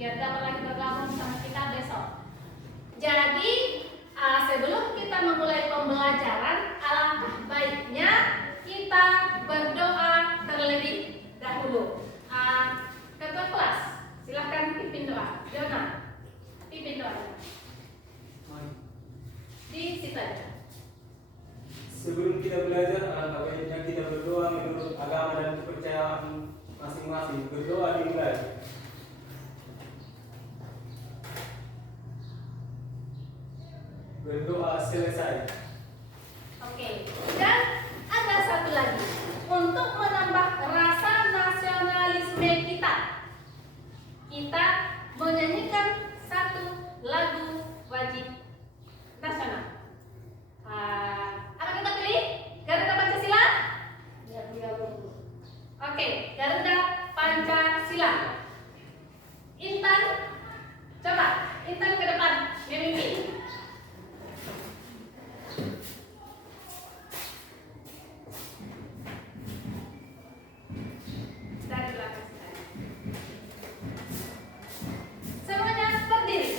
biar dapat lagi bergabung sama kita besok. Jadi sebelum kita memulai pembelajaran, alangkah baiknya kita berdoa terlebih dahulu. Ketua kelas, silahkan pimpin doa. Jona, pimpin doa. Di situ aja. Sebelum kita belajar, alangkah baiknya kita berdoa menurut agama dan kepercayaan masing-masing. Berdoa dimulai. Berdoa selesai. Oke, dan ada satu lagi untuk menambah rasa nasionalisme kita. Kita menyanyikan satu lagu wajib nasional. Apa kita pilih? Garuda Pancasila? Oke, Garuda Pancasila. Intan, coba Intan ke depan memimpin. Dari belakang sekali. Semuanya berdiri.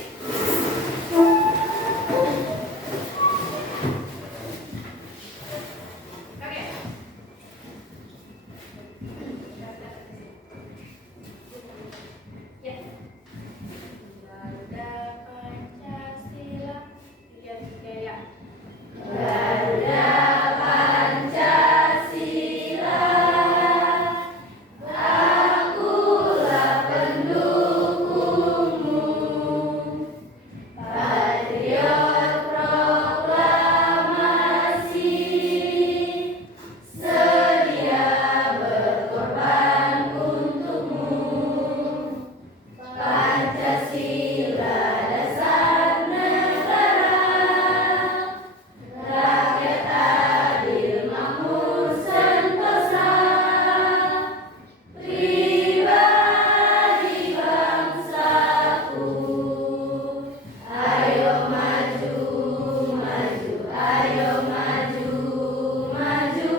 Oke. Ya. Garuda Pancasila. Tiga ya. Garuda Pancasila. Akulah pendukungmu. Patriot proklamasi. Sedia berkorban untukmu. Pancasila dasar negara. Rakyat adil makmur sentosa. Pribadi bangsaku. Ayo maju, maju, ayo maju, maju,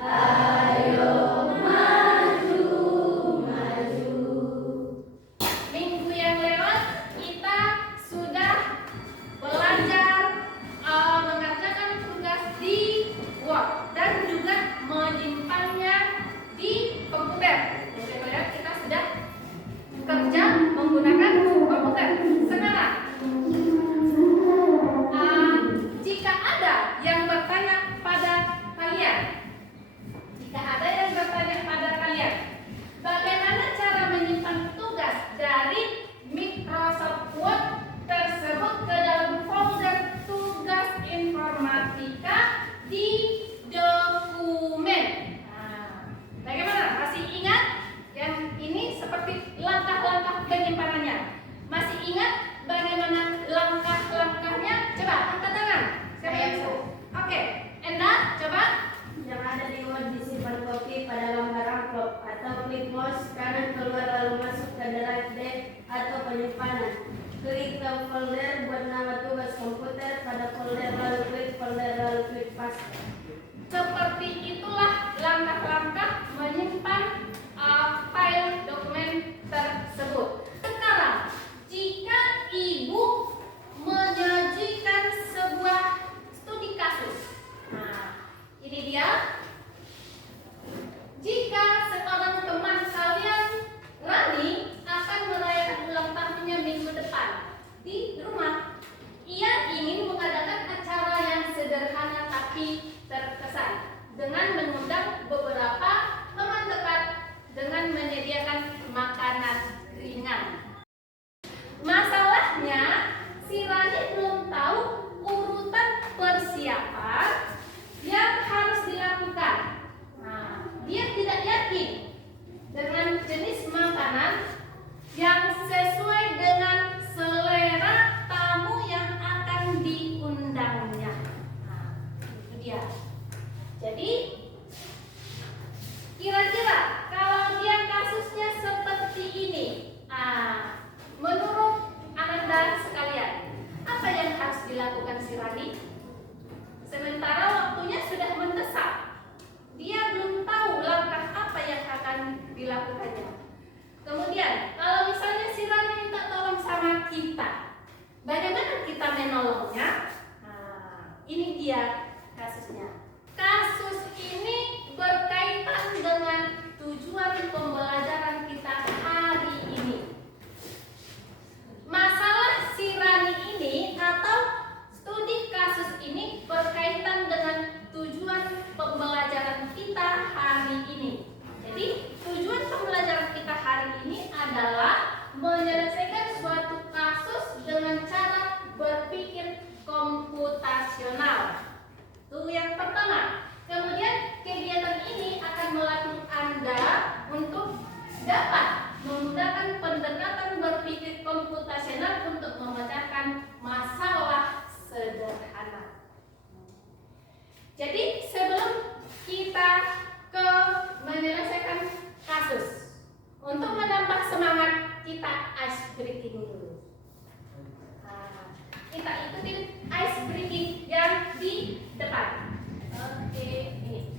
ayo maju, maju. Minggu yang lewat kita sudah belajar mengerjakan tugas di Word dan juga menyimpannya di komputer. Jadi kita sudah kerja menggunakan komputer. Sekarang jika ada yang bertanya pada kalian, bagaimana cara menyimpan tugas dari Microsoft Word tersebut ke dalam folder tugas informatika di dokumen. Bagaimana? Masih ingat? Yang ini seperti langkah-langkah penyimpanannya. Masih ingat bagaimana langkah-langkahnya? Coba angkat tangan. Siapa yang bisa? Oke, Enda, coba. Yang ada di Word disimpan kopi pada lembar amplop atau klik mouse kanan keluar lalu masuk ke drive D atau penyimpanan. Klik ke folder buat nama tugas komputer pada folder lalu klik folder lalu klik paste. Seperti itulah langkah-langkah menyimpan file dokumen tersebut. Sekarang, jika ibu menyajikan sebuah studi kasus, ini dia. Jika seorang teman kalian, Rani, akan merayakan ulang tahunnya minggu depan di rumah, ia ingin mengadakan acara yang sederhana tapi terkesan dengan mengundang beberapa teman dekat dengan menyediakan makanan ringan. Masalahnya, si Rani belum tahu urutan persiapan yang harus dilakukan. Dia tidak yakin dengan jenis makanan yang sesuai dengan selera tamu yang akan diundangnya. Itu dia. Jadi, kira-kira kalau dia kasusnya seperti ini, menurut Ananda sekalian, apa yang harus dilakukan si Rani? Sementara waktunya sudah mendesak, dia belum tahu langkah apa yang akan dilakukannya. Kemudian, kalau misalnya si Rani minta kita. Bagaimana kita menolongnya? Nah, ini dia kasusnya. Kasus ini berkaitan dengan tujuan pembelajaran kita hari ini. Masalah si Rani ini atau studi kasus ini berkaitan dengan tujuan pembelajaran kita hari ini. Jadi, tujuan pembelajaran kita hari ini adalah menyelesaikan suatu kasus dengan cara berpikir komputasional. Itu yang pertama. Kemudian kegiatan ini akan melatih Anda untuk dapat menggunakan pendekatan berpikir komputasional untuk memecahkan masalah sederhana. Jadi sebelum kita ke menyelesaikan kasus, untuk menambah semangat kita ice breaking dulu. Nah, kita ikutin ice breaking yang di depan. Oke, ini.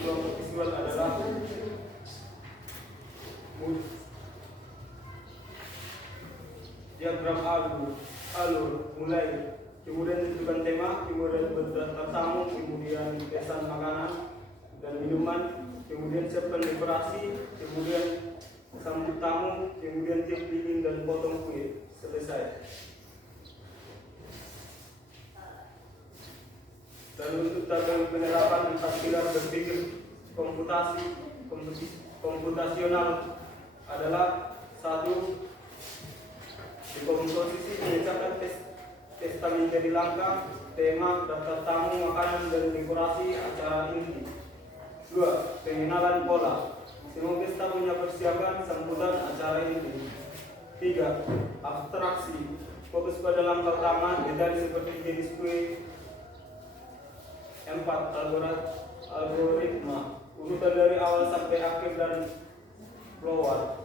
kelompok visual adalah diagram alur mulai, kemudian tentukan tema, kemudian berdaftar tamu, kemudian pesan makanan dan minuman, kemudian siapkan dekorasi, kemudian sambut tamu, kemudian tiup lilin dan potong kue. Selesai. Dan untuk tabel penerapan 4 pilar berpikir komputasional adalah: 1. Dekomposisi menyiapkan pesta menjadi langkah, tema, daftar tamu, makanan, dan dekorasi acara inti. 2. Pengenalan pola. Semua pesta punya persiapan sambutan acara inti. 3. Abstraksi. Fokus pada langkah utama, detail seperti jenis kue. 4. Algoritma. Urutan dari awal sampai akhir dan flower.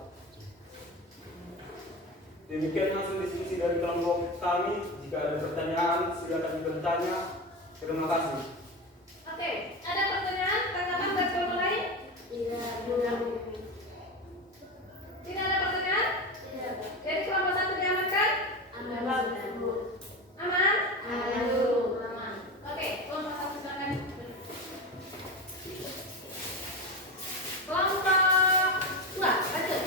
Demikian hasil diskusi dari kelompok kami. Jika ada pertanyaan, silakan bertanya. Terima kasih. Oke, ada pertanyaan, tanggapan dari kelompok lain? Tidak ada pertanyaan? Jadi kelompok 1 diamankan? Aman. Aman. Oke, kelompok 1 silakan. Kelompok 2, lanjut.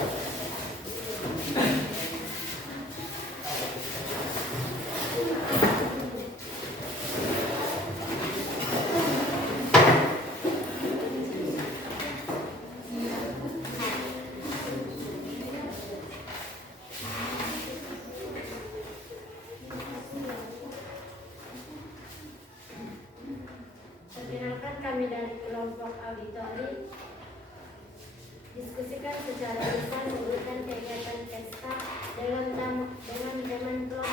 Perkenalkan, kami dari kelompok auditori diskusikan secara lisan urutan kegiatan pesta dengan teman kelompok.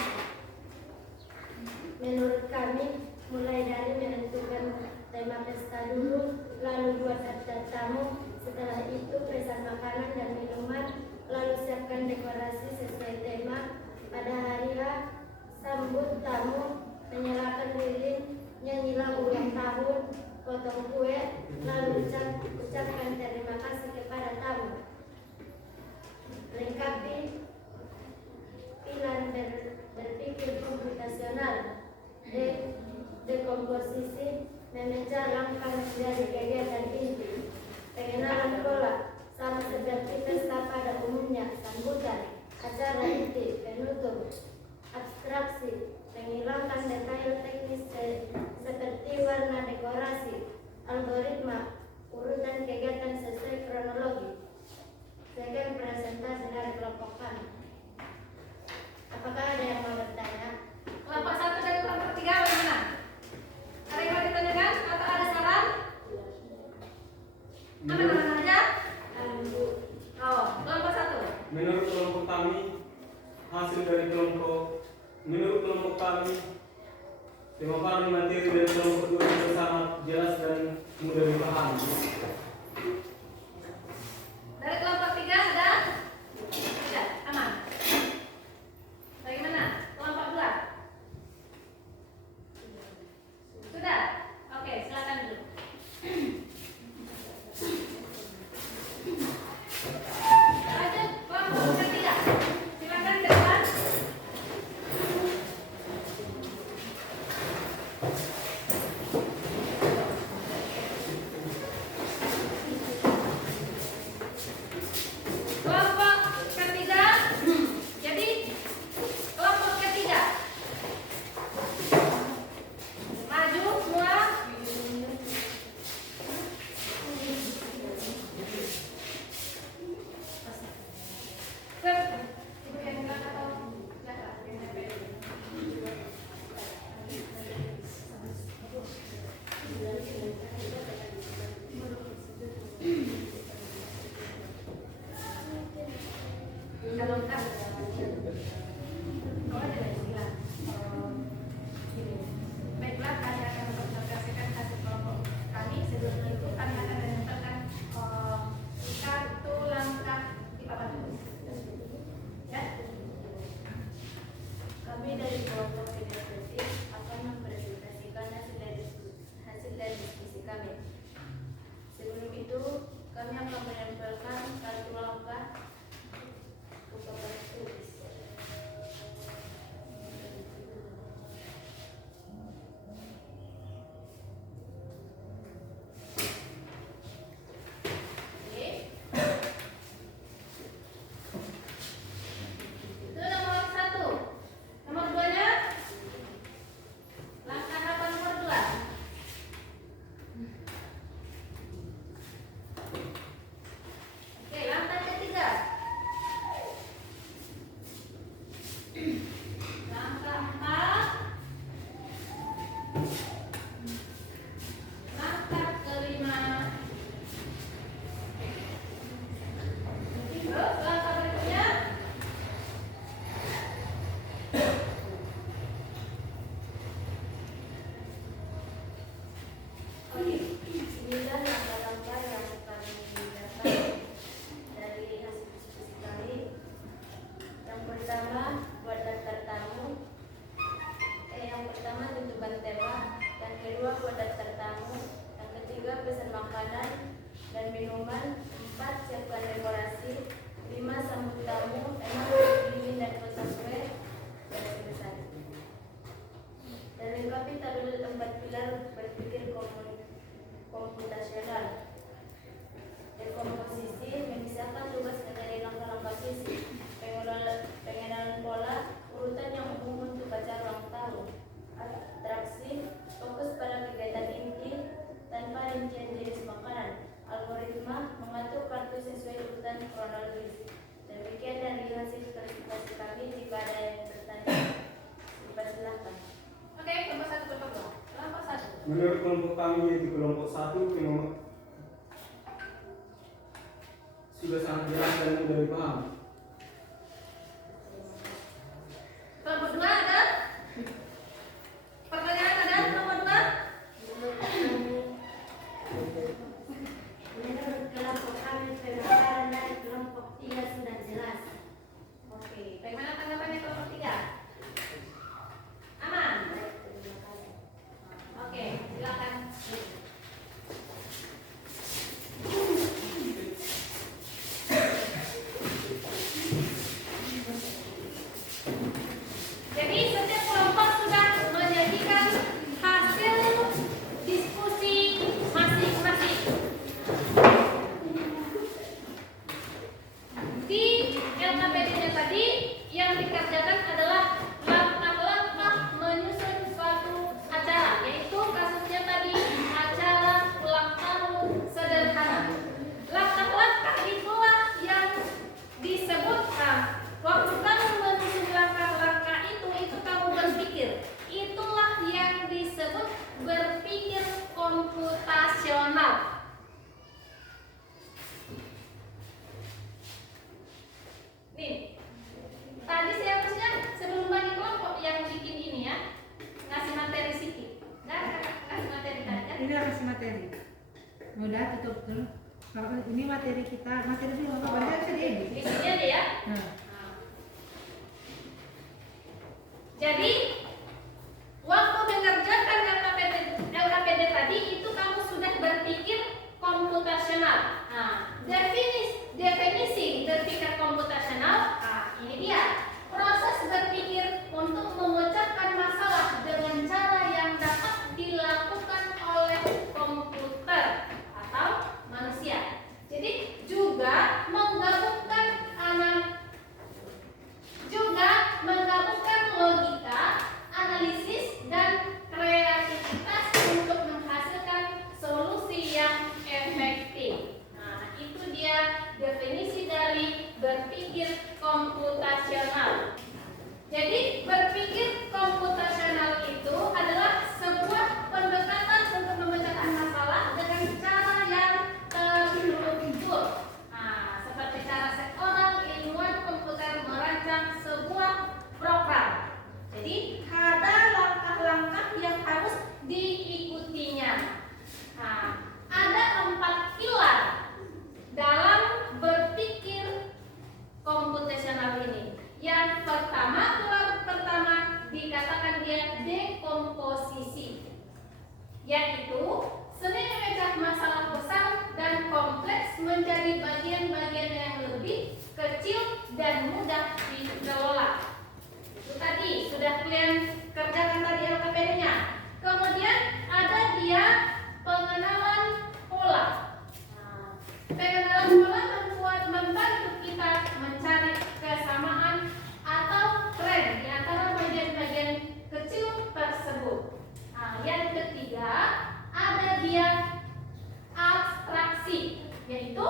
Menurut kami, mulai dari menentukan tema pesta dulu, lalu buat daftar tamu, setelah itu pesan makanan dan minuman, lalu siapkan dekorasi sesuai tema. Pada hari H, sambut tamu, menyalakan lilin, nyanyilah ulang tahun, potong kue, lalu ucapkan terima kasih kepada tamu. Lengkapi pilar berpikir komputasional. Dekomposisi memecah langkah menjadi kegiatan inti. Pengenalan pola sama seperti pesta pada umumnya, sambutan, acara inti, penutup. Abstraksi menghilangkan detail teknis seperti warna dekorasi. Algoritma urutan kegiatan sesuai kronologi. Sekian presentasi dari kelompok kami. Apakah ada yang mau bertanya? Kelompok 1 dan kelompok 3 bagaimana? Ada yang mau ditanyakan atau ada saran? Aman aja? Oh, kelompok 1. Menurut kelompok kami, menurut kelompok kami, pemaparan materi dari kelompok 2 itu sangat jelas dan mudah dipahami. Dari kelompok 3 ada? Tidak, aman. Bagaimana? Kelompok 2? Sudah? Oke, silakan dulu. Lanjut, kelompok 3. Silakan ke depan. Kelompok ketiga, jadi kelompok ketiga maju semua. Ibu yang bilang atau kalau kan baiklah, kami akan mempresentasikan hasil kelompok kami. Sebelum itu kami akan menentukan kartu langkah di papan tulis. Ya. Kami dari kelompok Fidelis akan mempresentasikan hasil dari diskusi kami. Menurut kelompok kami yaitu kelompok 1 sudah sangat jelas dan mudah dipaham. Kelompok 2 ada? Pertanyaan ada kelompok 2? Menurut kelompok kami pemaparan dari kelompok 3 sudah jelas. Oke, bagaimana tanggapannya kelompok 3? Aman? Oke, silakan. Jadi setiap kelompok sudah menyajikan hasil diskusi masing-masing. Di LKPD-nya tadi yang dikerjakan adalah langkah-langkah menyusun suatu acara, yaitu kasusnya tadi acara ulang tahun sederhana. Langkah-langkah itulah yang disebutkan waktu kamu menyusun langkah-langkah itu kamu berpikir. Itulah yang disebut berpikir komputasional. Nih, tadi seharusnya sebelum bagi kelompok yang bikin ini ya, ngasih materi sedikit. Nah, kasih materi tadi kan? Ini harus materi. Udah tutup dulu. Kalau ini materi kita, materi dulu apa banyak bisa diedit. Di sini aja ya. Nah, Jadi, waktu mengerjakan LKPD tadi itu kamu sudah berpikir komputasional. Nah, definisi berpikir komputasional. Nah, ini dia. Proses berpikir untuk memecahkan masalah dengan cara yang dapat dilakukan oleh komputer atau manusia. Jadi juga menggabungkan logika, analisis, dan kreativitas untuk menghasilkan solusi yang efektif. Nah, itu dia definisi dari berpikir komputasional. Jadi, berpikir komputasional itu adalah sebuah pendekatan untuk memecahkan masalah dengan cara yang terstruktur. Nah, seperti cara seorang ilmuwan komputer merancang sebuah program. Jadi, ada langkah-langkah yang harus diikutinya. Nah, ada 4 pilar dalam berpikir komputasional ini. Yang pertama, pilar pertama dikatakan dia dekomposisi, yaitu seni memecah masalah besar dan kompleks menjadi bagian-bagian yang lebih kecil dan mudah dikelola. Itu tadi sudah kalian kerjakan tadi LKPD-nya. Kemudian ada dia pengenalan pola. Nah, pengenalan pola membantu kita mencari kesamaan atau tren di antara bagian-bagian kecil tersebut. Nah, yang ketiga ada dia abstraksi, yaitu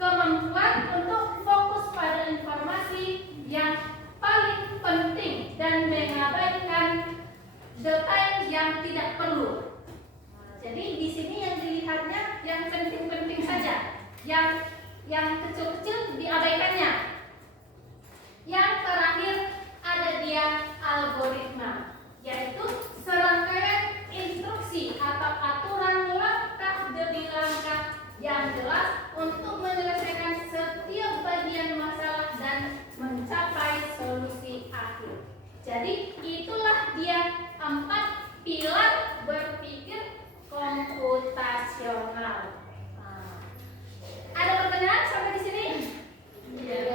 kemampuan untuk fokus pada informasi yang paling penting dan mengabaikan detail yang tidak perlu. Nah, jadi di sini yang dilihatnya yang penting-penting saja, yang kecil-kecil diabaikannya. Yang terakhir ada dia algoritma, yaitu serangkaian instruksi atau aturan langkah demi langkah yang jelas untuk menyelesaikan setiap bagian masalah dan mencapai solusi akhir. Jadi itulah dia 4 pilar berpikir komputasional. Nah, ada pertanyaan sampai di sini? Iya.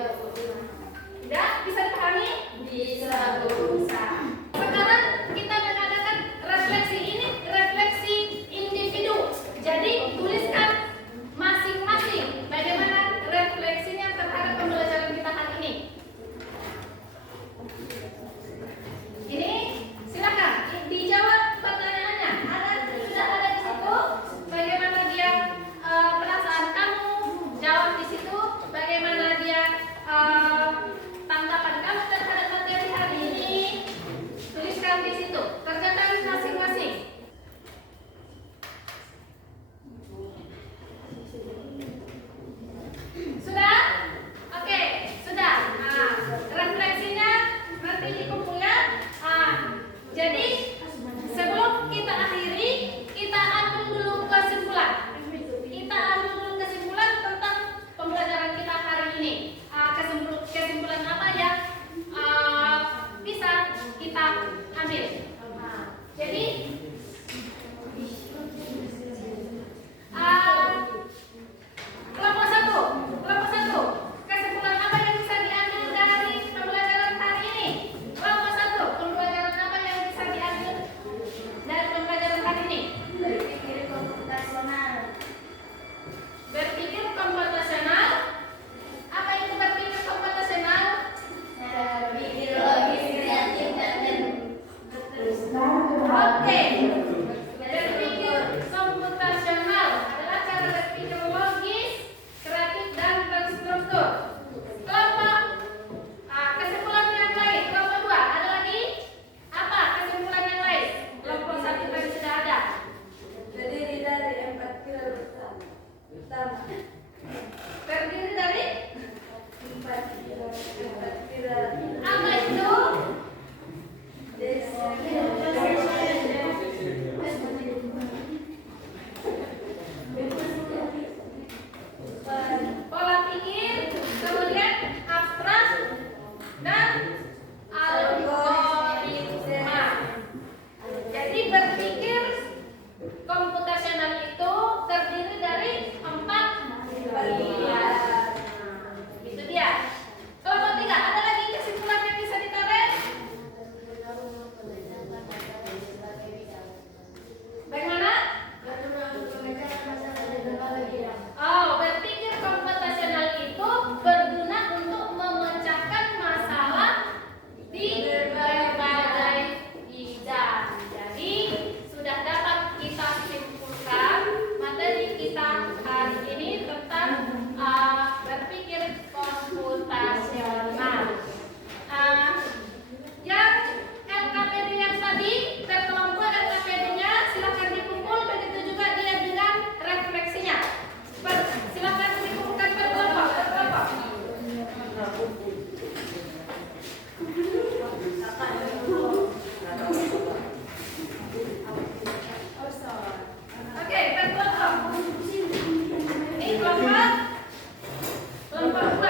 kelompok 2.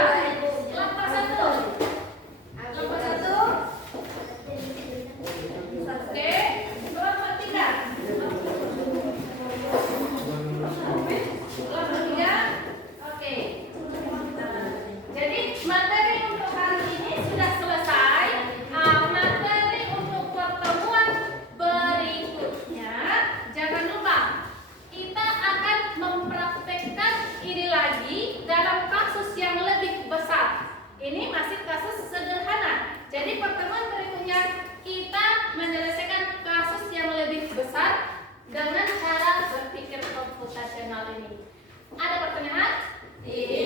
Kelompok 1. Kelompok 1. Oke, kelompok 3. Kelompok 3. Oke. Jadi materi untuk hari ini sudah selesai. Materi untuk pertemuan berikutnya, jangan lupa kita akan mempraktekkan ini lagi dalam kasus yang lebih besar. Ini masih kasus sederhana. Jadi pertemuan berikutnya kita menyelesaikan kasus yang lebih besar dengan cara berpikir komputasional ini. Ada pertanyaan? Iya.